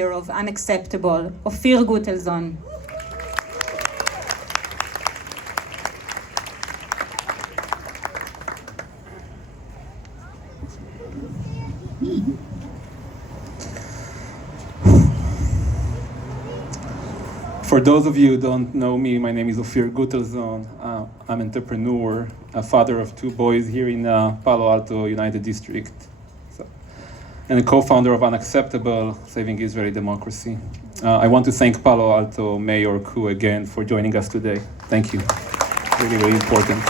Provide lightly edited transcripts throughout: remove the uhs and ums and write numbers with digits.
of Unacceptable, Offir Gutelzon. For those of you who don't know me, my name is Offir Gutelzon. I'm an entrepreneur, a father of 2 boys here in Palo Alto, United District, and a co-founder of Unacceptable, Saving Israeli Democracy. I want to thank Palo Alto Mayor Ku again for joining us today. Thank you. Really, really important.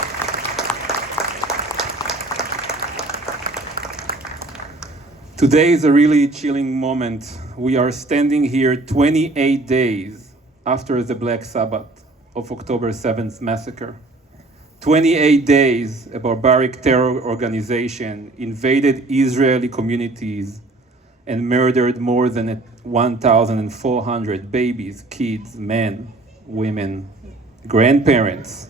Today is a really chilling moment. We are standing here 28 days after the Black Sabbath of October 7th massacre. 28 days, a barbaric terror organization invaded Israeli communities and murdered more than 1,400 babies, kids, men, women, grandparents,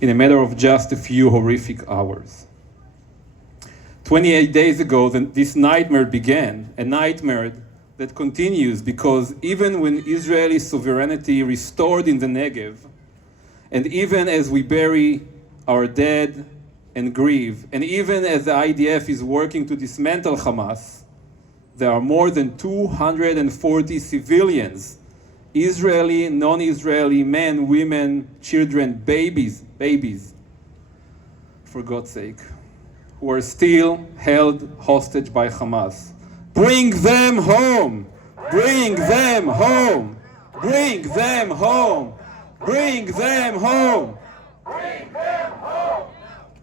in a matter of just a few horrific hours. 28 days ago, this nightmare began, a nightmare that continues because even when Israeli sovereignty restored in the Negev, and even as we bury our dead and grieve, and even as the IDF is working to dismantle Hamas, there are more than 240 civilians, Israeli, non-Israeli, men, women, children, babies, for God's sake, who are still held hostage by Hamas. Bring them home! Bring them home! Bring them home! Bring them home! Bring them home!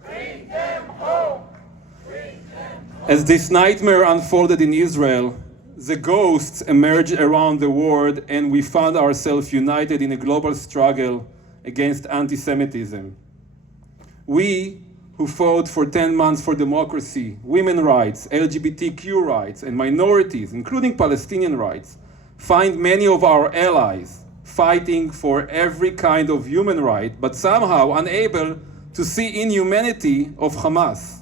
Bring them home! As this nightmare unfolded in Israel, the ghosts emerged around the world and we found ourselves united in a global struggle against anti-Semitism. We who fought for 10 months for democracy, women's rights, LGBTQ rights, and minorities, including Palestinian rights, find many of our allies fighting for every kind of human right, but somehow unable to see inhumanity of Hamas.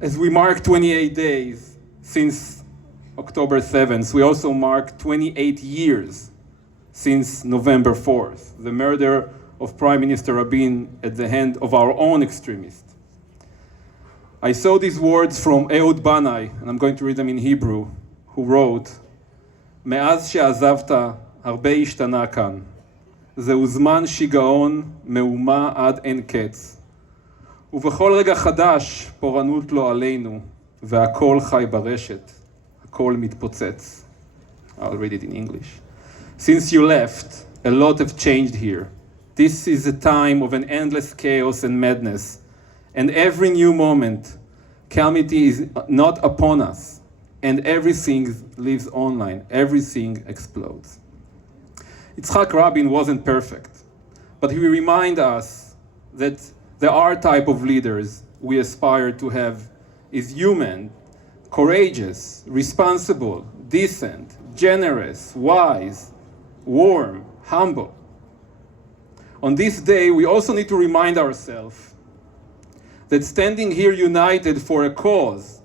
As we mark 28 days since October 7th, we also mark 28 years since November 4th, the murder of Prime Minister Rabin at the hand of our own extremists. I saw these words from Ehud Banai, and I'm going to read them in Hebrew, who wrote, מאז שעזבת, הרבה השתנה כאן. זהו זמן שיגעון, מהומה עד אין קץ. ובכל רגע חדש פורענות לא עלינו, והכל חי ברשת, הכל מתפוצץ. I'll read it in English. Since you left, a lot have changed here. This is a time of an endless chaos and madness, and every new moment, calamity is not upon us, and everything lives online, everything explodes. Yitzhak Rabin wasn't perfect, but he reminds us that the archetype of leaders we aspire to have is human, courageous, responsible, decent, generous, wise, warm, humble. On this day, we also need to remind ourselves that standing here united for a cause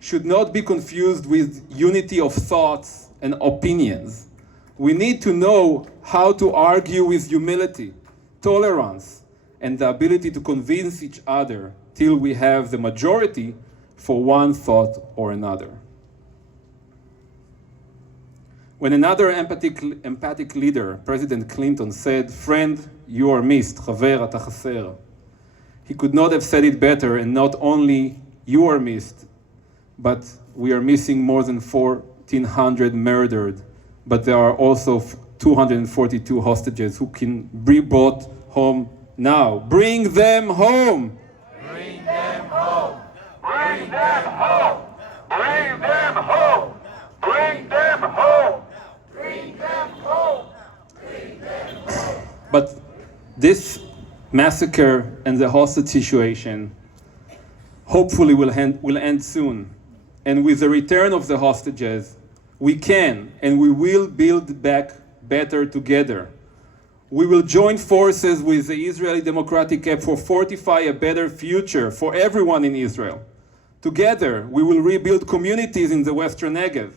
should not be confused with unity of thoughts and opinions. We need to know how to argue with humility, tolerance, and the ability to convince each other till we have the majority for one thought or another. When another empathic leader, President Clinton, said, "Friend, you are missed, חבר, אתה חסר," he could not have said it better, and not only you are missed, but we are missing more than 1,400 murdered, but there are also 242 hostages who can be brought home now. Bring them home! Bring them home! Bring them home! Bring them home! Bring them home! Bring them home! Bring them home! But this massacre and the hostage situation hopefully will end soon. And with the return of the hostages, we can and we will build back better together. We will join forces with the Israeli Democratic Camp for fortify a better future for everyone in Israel. Together, we will rebuild communities in the Western Negev.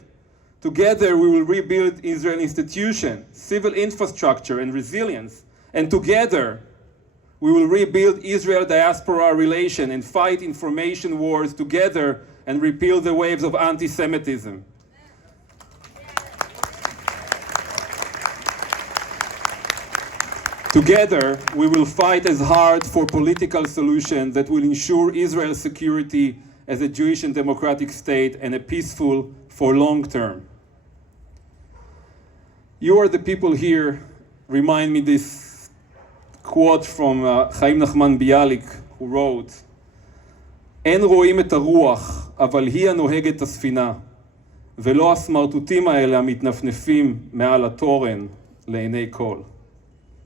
Together, we will rebuild Israel institutions, civil infrastructure, and resilience. And together, we will rebuild Israel-diaspora relation and fight information wars together and repeal the waves of anti-Semitism. Together, we will fight as hard for political solutions that will ensure Israel's security as a Jewish and democratic state and a peaceful for long term. You are the people here, remind me this quote from Chaim Nachman Bialik, who wrote, אין רואים את הרוח, אבל היא הנוהגת הספינה, ולא הסמרטוטים האלה המתנפנפים מעל התורן לעיני כל.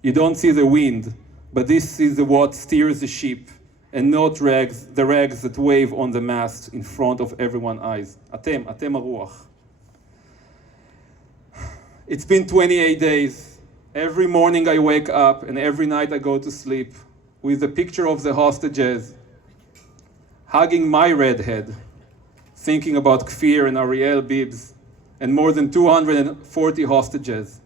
You don't see the wind, but this is what steers the ship, and not the rags that wave on the mast in front of everyone's eyes. אתם הרוח. It's been 28 days. Every morning I wake up and every night I go to sleep with a picture of the hostages hugging my redhead, thinking about Kfir and Ariel Bibbs and more than 240 hostages.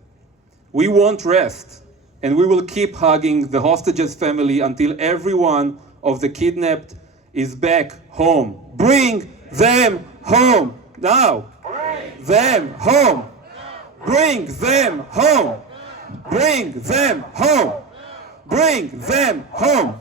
We won't rest, and we will keep hugging the hostages' family until every one of the kidnapped is back home. Bring them home now. Bring them home. Bring them home. Bring them home. Bring them home.